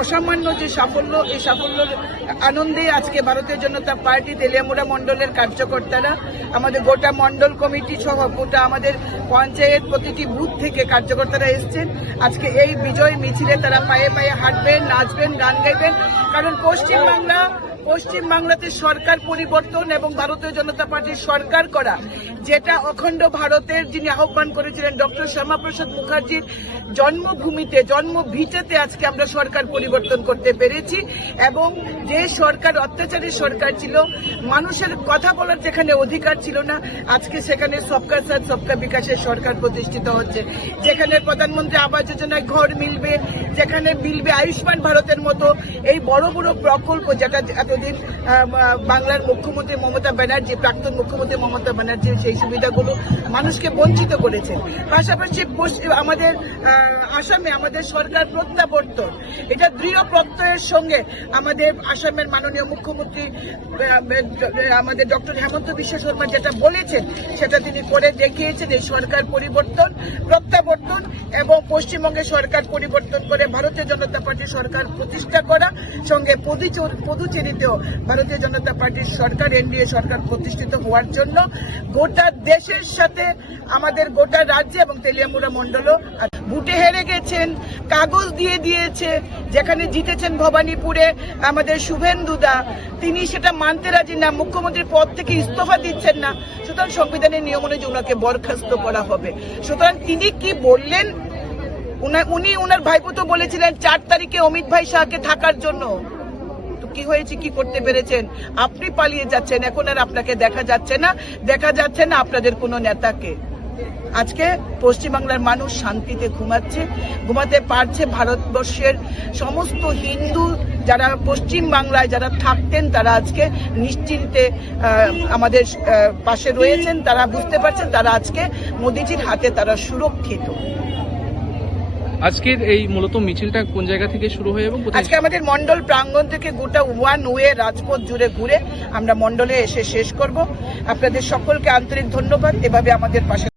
অসামান্য যে সাফল্য, এই সাফল্যের আনন্দে আজকে ভারতীয় জনতা পার্টি তেলিয়ামুড়া মণ্ডলের কার্যকর্তারা, আমাদের গোটা মণ্ডল কমিটি সহ গোটা আমাদের পঞ্চায়েত প্রতিটি বুথ থেকে কার্যকর্তারা এসছেন। আজকে এই বিজয় মিছিলে তারা পায়ে পায়ে হাঁটবেন, নাচবেন, গান গাইবেন। কারণ পশ্চিমবাংলাতে সরকার পরিবর্তন এবং ভারতীয় জনতা পার্টির সরকার করা, যেটা অখণ্ড ভারতের যিনি আহ্বান করেছিলেন ডক্টর শ্যামাপ্রসাদ মুখার্জির জন্মভূমিতে, জন্মভিটেতে আজকে আমরা সরকার পরিবর্তন করতে পেরেছি। এবং যে সরকার অত্যাচারী সরকার ছিল, মানুষের কথা বলার যেখানে অধিকার ছিল না, আজকে সেখানে সবকা সাথ সবকা বিকাশের সরকার প্রতিষ্ঠিত হচ্ছে। যেখানে প্রধানমন্ত্রী আবাস যোজনায় ঘর মিলবে, যেখানে মিলবে আয়ুষ্মান ভারতের মতো এই বড় বড় প্রকল্প, যেটা এতদিন বাংলার মুখ্যমন্ত্রী মমতা ব্যানার্জি, প্রাক্তন মুখ্যমন্ত্রী মমতা ব্যানার্জি সেই সুবিধাগুলো মানুষকে বঞ্চিত করেছে। পাশাপাশি আমাদের আসামে আমাদের সরকার প্রত্যাবর্তন, এটা দৃঢ় প্রত্যয়ের সঙ্গে আমাদের আসামের মাননীয় মুখ্যমন্ত্রী আমাদের ডক্টর হেমন্ত বিশ্ব শর্মা যেটা বলেছেন সেটা তিনি করে দেখিয়েছেন। এই সরকার পরিবর্তন, প্রত্যাবর্তন এবং পশ্চিমবঙ্গের সরকার পরিবর্তন করে ভারতীয় জনতা পার্টির সরকার প্রতিষ্ঠা করা, সঙ্গে পুদুচেরিতেও ভারতীয় জনতা পার্টির সরকার, এনডিএ সরকার প্রতিষ্ঠিত হওয়ার জন্য গোটা দেশের সাথে আমাদের গোটা রাজ্যে এবং তেলিয়ামুড়া মণ্ডলও বুটে হেরে গেছেন, কাগজ দিয়ে দিয়েছে। যেখানে জিতেছেন ভবানীপুরে আমাদের শুভেন্দুদা, তিনি সেটা মানতে রাজি না, মুখ্যমন্ত্রীর পদ থেকে ইস্তফা দিচ্ছেন না। সুতরাং সংবিধানের নিয়ম অনুযায়ী ওনাকে বরখাস্ত করা হবে। সুতরাং তিনি কি বললেন, উনি ওনার ভাইপো বলেছিলেন 4 তারিখে অমিত ভাই শাহকে থাকার জন্য। তো কি হয়েছে, কি করতে পেরেছেন? আপনি পালিয়ে যাচ্ছেন, এখন আর আপনাকে দেখা যাচ্ছে না আপনাদের কোনো নেতাকে। আজকে পশ্চিমবাংলার মানুষ শান্তিতে ঘুমাতে পারছে। ভারতবর্ষের সমস্ত হিন্দু যারা পশ্চিম বাংলায় যারা থাকতেন, তারা আজকে নিশ্চিন্তে আমাদের পাশে রয়েছেন। তারা বুঝতে পারছেন তারা আজকে মোদিজির হাতে তারা সুরক্ষিত। আজকের এই মূলত মিছিলটা কোন জায়গা থেকে শুরু হয়ে এবং আজকে আমাদের মন্ডল প্রাঙ্গণ থেকে গোটা ওয়ান ওয়ে রাজপথ জুড়ে ঘুরে আমরা মন্ডলে এসে শেষ করব। আপনাদের সকলকে আন্তরিক ধন্যবাদ এভাবে আমাদের পাশে